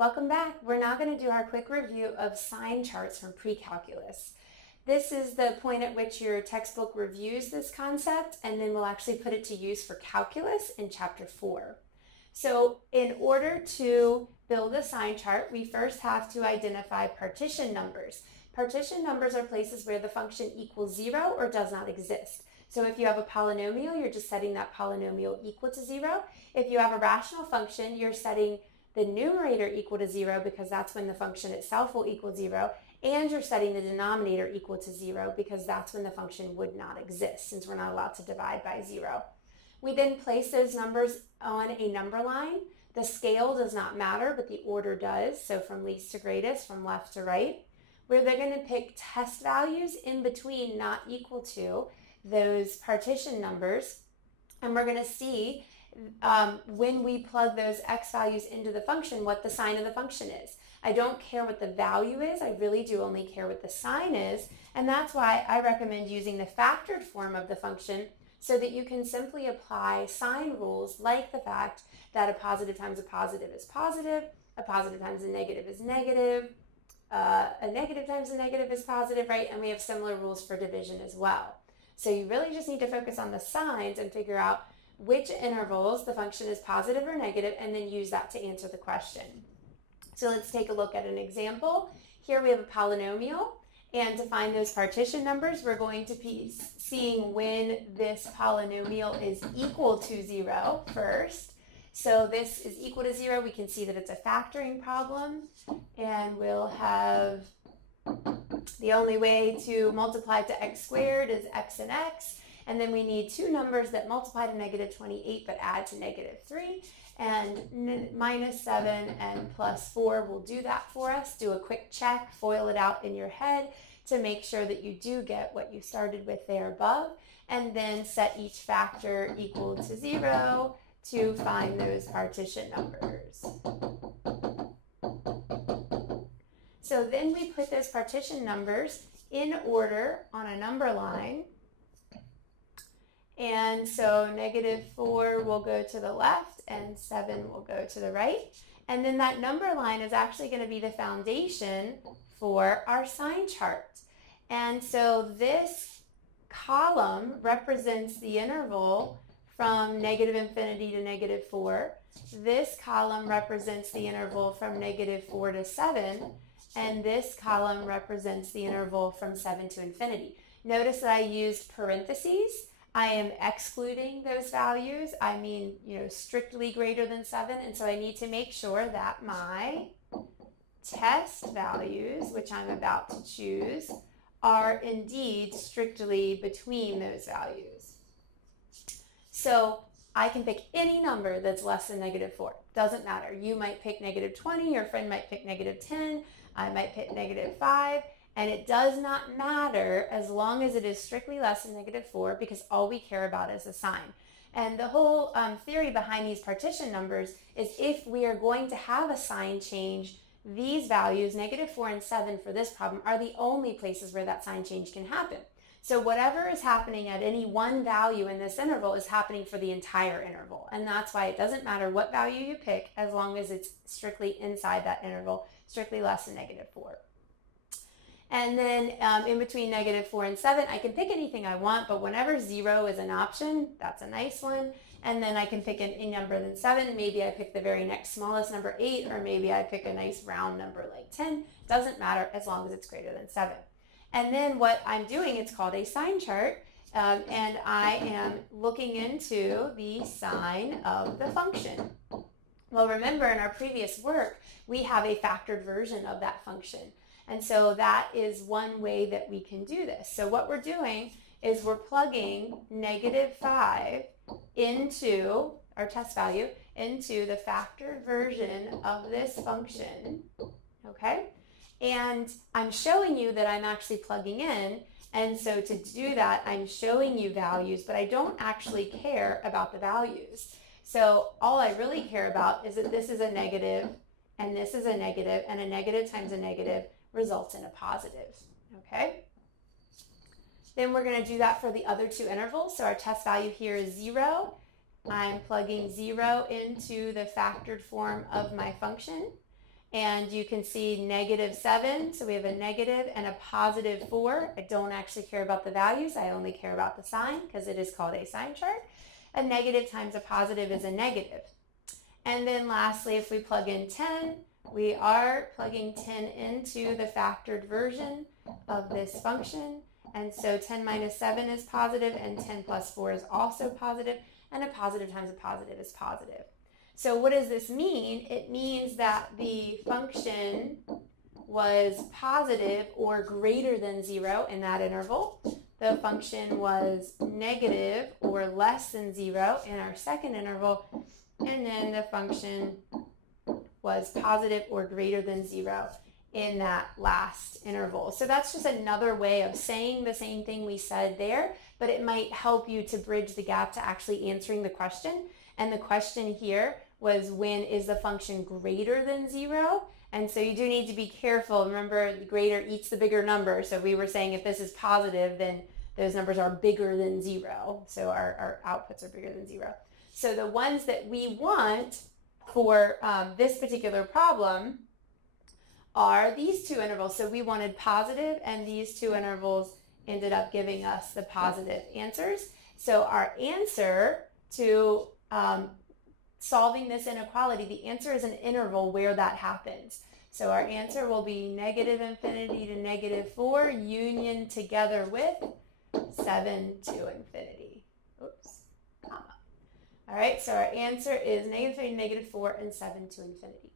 Welcome back. We're now going to do our quick review of sign charts from pre-calculus. This is the point at which your textbook reviews this concept, and then we'll actually put it to use for calculus in chapter 4. So in order to build a sign chart, we first have to identify partition numbers. Partition numbers are places where the function equals 0 or does not exist. So if you have a polynomial, you're just setting that polynomial equal to 0. If you have a rational function, you're setting the numerator equal to 0 because that's when the function itself will equal 0, and you're setting the denominator equal to 0 because that's when the function would not exist, since we're not allowed to divide by 0. We then place those numbers on a number line. The scale does not matter, but the order does, so from least to greatest, from left to right, where they're going to pick test values in between not equal to those partition numbers, and we're going to see when we plug those x values into the function, what the sign of the function is. I don't care what the value is, I really do only care what the sign is, and that's why I recommend using the factored form of the function so that you can simply apply sign rules like the fact that a positive times a positive is positive, a positive times a negative is negative, a negative times a negative is positive, right? And we have similar rules for division as well. So you really just need to focus on the signs and figure out which intervals the function is positive or negative, and then use that to answer the question. So let's take a look at an example. Here we have a polynomial, and to find those partition numbers, we're going to be seeing when this polynomial is equal to 0 first. So this is equal to 0. We can see that it's a factoring problem, and we'll have the only way to multiply to x squared is x and x. And then we need two numbers that multiply to negative 28 but add to negative 3. And minus 7 and plus 4 will do that for us. Do a quick check, FOIL it out in your head to make sure that you do get what you started with there above. And then set each factor equal to 0 to find those partition numbers. So then we put those partition numbers in order on a number line. And so negative 4 will go to the left and 7 will go to the right. And then that number line is actually going to be the foundation for our sign chart. And so this column represents the interval from negative infinity to negative 4. This column represents the interval from negative 4 to 7. And this column represents the interval from 7 to infinity. Notice that I used parentheses. I am excluding those values. I mean, strictly greater than 7. And so I need to make sure that my test values, which I'm about to choose, are indeed strictly between those values. So I can pick any number that's less than negative 4. Doesn't matter. You might pick negative 20. Your friend might pick negative 10. I might pick negative 5. And it does not matter as long as it is strictly less than negative 4, because all we care about is the sign. And the whole theory behind these partition numbers is if we are going to have a sign change, these values, negative 4 and 7 for this problem, are the only places where that sign change can happen. So whatever is happening at any one value in this interval is happening for the entire interval. And that's why it doesn't matter what value you pick as long as it's strictly inside that interval, strictly less than negative 4. And then in between negative 4 and 7, I can pick anything I want, but whenever 0 is an option, that's a nice one. And then I can pick any number than 7. Maybe I pick the very next smallest number, 8, or maybe I pick a nice round number like 10. Doesn't matter as long as it's greater than 7. And then what I'm doing, it's called a sign chart, and I am looking into the sign of the function. Well, remember in our previous work, we have a factored version of that function. And so that is one way that we can do this. So what we're doing is we're plugging negative 5 into our test value, into the factored version of this function, okay? And I'm showing you that I'm actually plugging in. And so to do that, I'm showing you values, but I don't actually care about the values. So all I really care about is that this is a negative, and this is a negative, and a negative times a negative results in a positive, okay? Then we're going to do that for the other two intervals. So our test value here is 0. I'm plugging 0 into the factored form of my function. And you can see -7, so we have a negative and a +4. I don't actually care about the values, I only care about the sign because it is called a sign chart. A negative times a positive is a negative. And then lastly, if we plug in 10, we are plugging 10 into the factored version of this function. And so 10 minus 7 is positive, and 10 plus 4 is also positive, and a positive times a positive is positive. So what does this mean? It means that the function was positive or greater than 0 in that interval. The function was negative or less than 0 in our second interval. And then the function was positive or greater than 0 in that last interval. So that's just another way of saying the same thing we said there, but it might help you to bridge the gap to actually answering the question. And the question here was, when is the function greater than 0? And so you do need to be careful. Remember, the greater eats the bigger number. So we were saying if this is positive, then those numbers are bigger than 0. So our outputs are bigger than 0. So the ones that we want for this particular problem are these two intervals. So we wanted positive, and these two intervals ended up giving us the positive answers. So our answer to solving this inequality, the answer is an interval where that happens. So our answer will be -infinity to -4 union together with 7 to infinity. Oops, comma. All right, so our answer is -3 to -4 and 7 to infinity.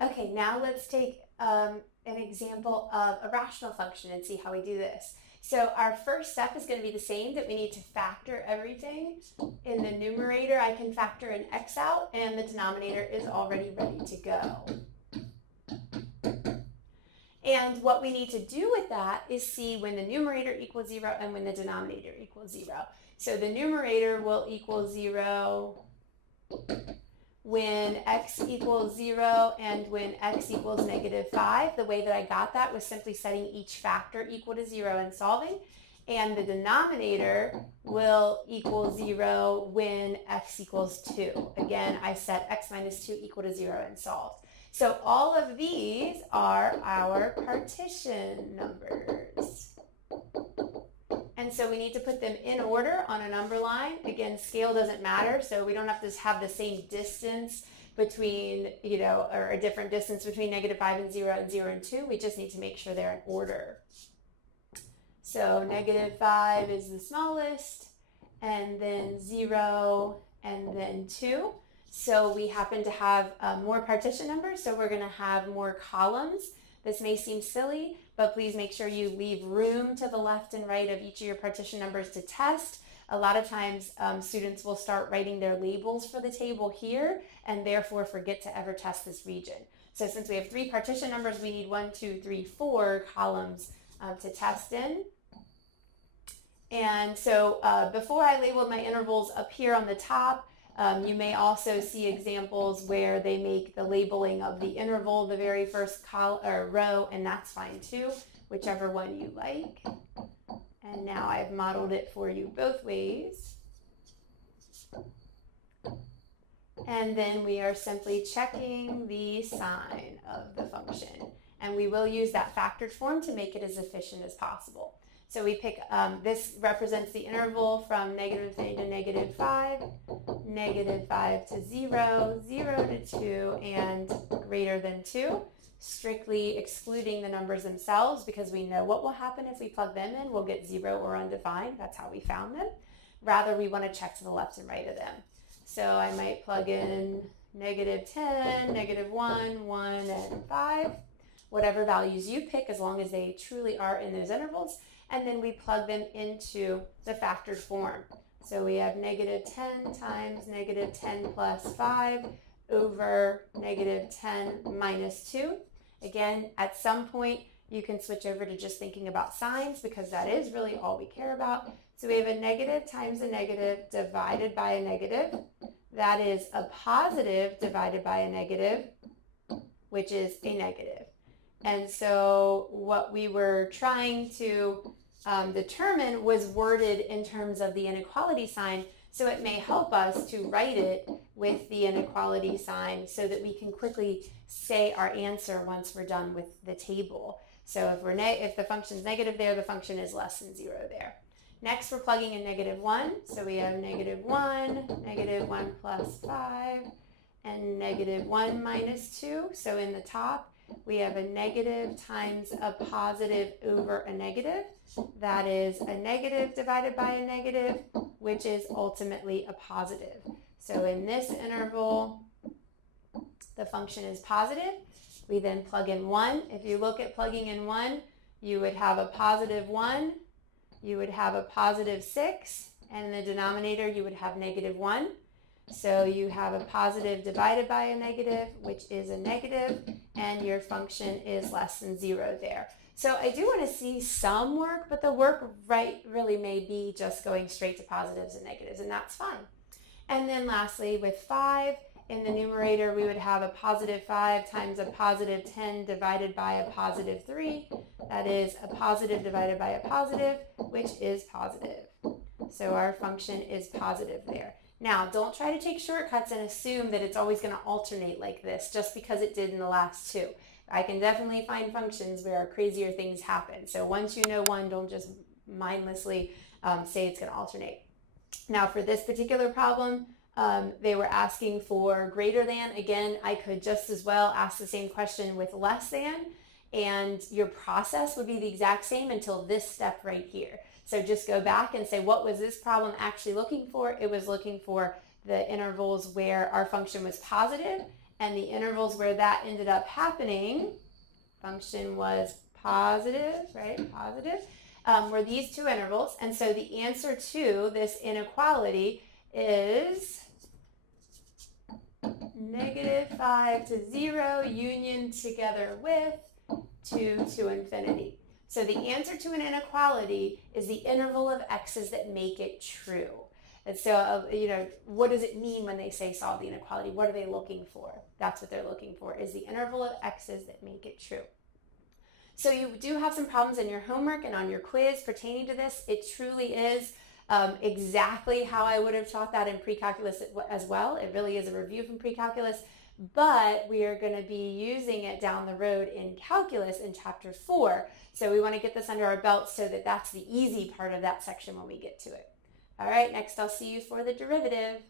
Okay, now let's take an example of a rational function and see how we do this. So our first step is going to be the same, that we need to factor everything. In the numerator, I can factor an x out, and the denominator is already ready to go. And what we need to do with that is see when the numerator equals 0 and when the denominator equals 0. So the numerator will equal 0 when x equals 0 and when x equals -5. The way that I got that was simply setting each factor equal to 0 and solving. And the denominator will equal 0 when x equals 2. Again, I set x minus 2 equal to 0 and solved. So all of these are our partition numbers. And so we need to put them in order on a number line. Again, scale doesn't matter, so we don't have to have the same distance between, or a different distance between -5 and 0 and 0 and 2. We just need to make sure they're in order. So -5 is the smallest, and then 0, and then 2. So we happen to have more partition numbers, so we're going to have more columns. This may seem silly, but please make sure you leave room to the left and right of each of your partition numbers to test. A lot of times students will start writing their labels for the table here and therefore forget to ever test this region. So since we have 3 partition numbers, we need 1, 2, 3, 4 columns to test in. And so before I labeled my intervals up here on the top, you may also see examples where they make the labeling of the interval the very first row, and that's fine too, whichever one you like. And now I've modeled it for you both ways. And then we are simply checking the sign of the function. And we will use that factored form to make it as efficient as possible. So we pick, this represents the interval from -3 to -5, -5 to 0, 0 to 2, and greater than 2, strictly excluding the numbers themselves because we know what will happen if we plug them in. We'll get 0 or undefined. That's how we found them. Rather, we want to check to the left and right of them. So I might plug in -10, -1, 1, and 5, whatever values you pick as long as they truly are in those intervals. And then we plug them into the factored form. So we have -10 times -10 plus 5 over -10 minus 2. Again, at some point, you can switch over to just thinking about signs because that is really all we care about. So we have a negative times a negative divided by a negative. That is a positive divided by a negative, which is a negative. And so what we were trying to determine was worded in terms of the inequality sign, so it may help us to write it with the inequality sign so that we can quickly say our answer once we're done with the table. So if the function is negative there, the function is less than 0 there. Next, we're plugging in -1. So we have -1 plus 5, and -1 minus 2. So in the top, we have a negative times a positive over a negative. That is a negative divided by a negative, which is ultimately a positive. So in this interval, the function is positive. We then plug in 1. If you look at plugging in 1, you would have a +1, you would have a +6, and in the denominator you would have -1. So you have a positive divided by a negative, which is a negative, and your function is less than 0 there. So I do want to see some work, but the work really may be just going straight to positives and negatives, and that's fine. And then lastly, with 5, in the numerator, we would have a +5 times a +10 divided by a +3. That is a positive divided by a positive, which is positive. So our function is positive there. Now, don't try to take shortcuts and assume that it's always going to alternate like this just because it did in the last two. I can definitely find functions where crazier things happen. So once you know one, don't just mindlessly say it's going to alternate. Now, for this particular problem, they were asking for greater than. Again, I could just as well ask the same question with less than, and your process would be the exact same until this step right here. So just go back and say, what was this problem actually looking for? It was looking for the intervals where our function was positive, and the intervals where that ended up happening, function was positive, right? Positive, were these two intervals. And so the answer to this inequality is -5 to 0 union together with 2 to infinity. So the answer to an inequality is the interval of x's that make it true. And so, what does it mean when they say solve the inequality? What are they looking for? That's what they're looking for, is the interval of x's that make it true. So you do have some problems in your homework and on your quiz pertaining to this. It truly is exactly how I would have taught that in pre-calculus as well. It really is a review from pre-calculus, but we are going to be using it down the road in calculus in chapter 4. So we want to get this under our belt so that that's the easy part of that section when we get to it. All right, next I'll see you for the derivative.